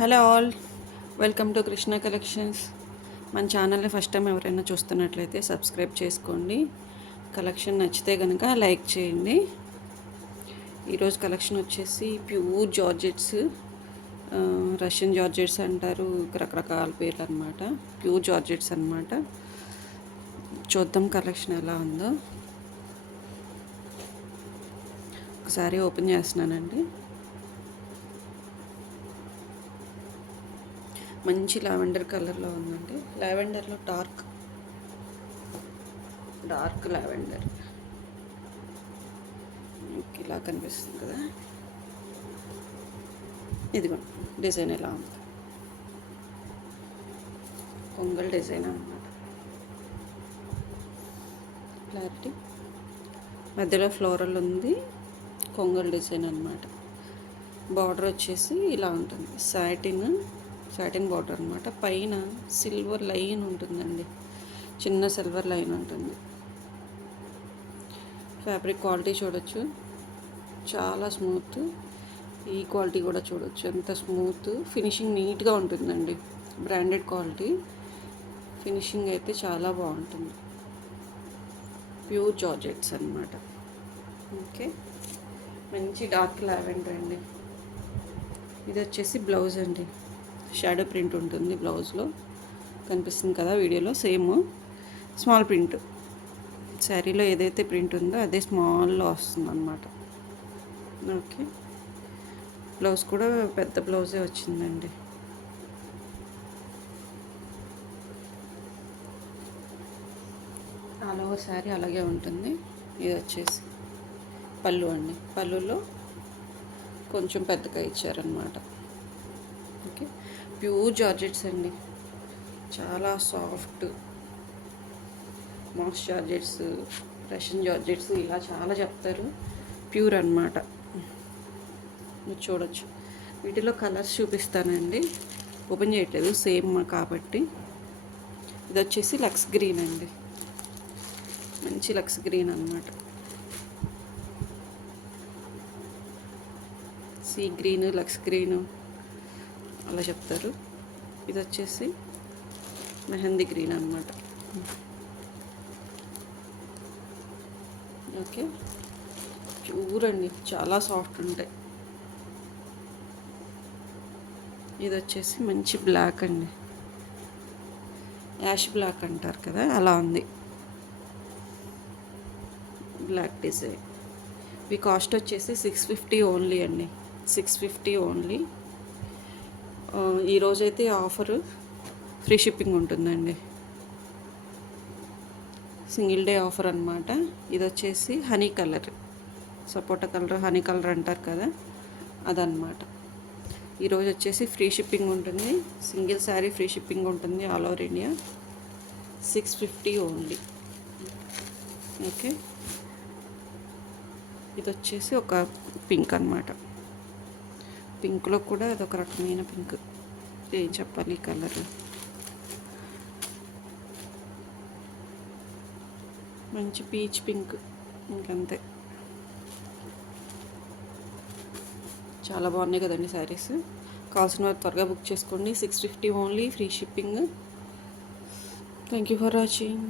Hello all, welcome to Krishna collections. మన ఛానల్ని first time ఎవరైనా చూస్తున్నట్లయితే సబ్స్క్రైబ్ చేసుకోండి. కలెక్షన్ నచ్చితే కనుక లైక్ చేయండి. ఈరోజు కలెక్షన్ వచ్చేసి ప్యూర్ జార్జెట్స్, రష్యన్ జార్జెట్స్ అంటారు, రకరకాల పేర్లు అనమాట. ప్యూర్ జార్జెట్స్ అనమాట. చూద్దాం కలెక్షన్ ఎలా ఉందో. ఒకసారి ఓపెన్ చేస్తున్నానండి. మంచి లావెండర్ కలర్లో ఉందండి. లావెండర్లో డార్క్ లావెండర్ ఇలా కనిపిస్తుంది కదా. ఇదిగో డిజైన్ ఎలా ఉంది, కొంగల్ డిజైన్ అన్నమాట. క్లారిటీ మధ్యలో ఫ్లోరల్ ఉంది, కొంగల్ డిజైన్ అన్నమాట. బార్డర్ వచ్చేసి ఇలా ఉంటుంది, సాటిన్ బార్డర్ అనమాట. పైన సిల్వర్ లైన్ ఉంటుందండి, చిన్న సిల్వర్ లైన్ ఉంటుంది. ఫ్యాబ్రిక్ క్వాలిటీ చూడొచ్చు, చాలా స్మూత్. ఈ క్వాలిటీ కూడా చూడొచ్చు, ఎంత స్మూత్. ఫినిషింగ్ నీట్గా ఉంటుందండి, బ్రాండెడ్ క్వాలిటీ. ఫినిషింగ్ అయితే చాలా బాగుంటుంది. ప్యూర్ జార్జెట్స్ అనమాట. ఓకే, మంచి డార్క్ లావెండర్ అండి. ఇది వచ్చేసి బ్లౌజ్ అండి, షాడో ప్రింట్ ఉంటుంది బ్లౌజ్లో, కనిపిస్తుంది కదా వీడియోలో. సేమ్ స్మాల్ ప్రింట్, శారీలో ఏదైతే ప్రింట్ ఉందో అదే స్మాల్లో వస్తుంది అన్నమాట. ఓకే, బ్లౌజ్ కూడా పెద్ద బ్లౌజే వచ్చిందండి. ఆల్ ఓవర్ శారీ అలాగే ఉంటుంది. ఇది వచ్చేసి పళ్ళు అండి, పళ్ళులో కొంచెం పెద్దగా ఇచ్చారనమాట. ఓకే, ప్యూర్ జార్జెట్స్ అండి, చాలా soft. Mass georgettes, Russian georgettes ఇలా చాలా చెప్తారు. ప్యూర్ అనమాట. మీరు చూడొచ్చు. వీటిలో కలర్స్ చూపిస్తానండి, ఓపెన్ చేయట్లేదు సేమ్ కాబట్టి. ఇది వచ్చేసి లక్స్ గ్రీన్ అండి, మంచి లక్స్ గ్రీన్ అనమాట. సీ గ్రీన్, లక్స్ గ్రీను అలా చెప్తారు. ఇది వచ్చేసి మెహందీ గ్రీన్ అనమాట. ఓకే, ప్యూర్ అండి, చాలా సాఫ్ట్ ఉంటాయి. ఇది వచ్చేసి మంచి బ్లాక్ అండి, యాష్ బ్లాక్ అంటారు కదా, అలా ఉంది బ్లాక్ డిజైన్. ఈ కాస్ట్ వచ్చేసి 650 ఓన్లీ అండి, 650 ఓన్లీ. ఈరోజైతే ఆఫరు ఫ్రీ షిప్పింగ్ ఉంటుందండి, సింగిల్ డే ఆఫర్ అనమాట. ఇది వచ్చేసి హనీ కలర్, సపోటా కలర్, హనీ కలర్ అంటారు కదా, అదనమాట. ఈరోజు వచ్చేసి ఫ్రీ షిప్పింగ్ ఉంటుంది, సింగిల్ శారీ ఫ్రీ షిప్పింగ్ ఉంటుంది all over India. 650 only. Okay, ఇది వచ్చేసి ఒక పింక్ అనమాట. పింక్లో కూడా అదొక రకమైన పింక్, ఏం చెప్పాలి ఈ కలర్. మంచి పీచ్ పింక్, ఇంకంతే. చాలా బాగున్నాయి కదండి శారీస్. కావాల్సిన వారు త్వరగా బుక్ చేసుకోండి. 650 only, free shipping. Thank you for watching.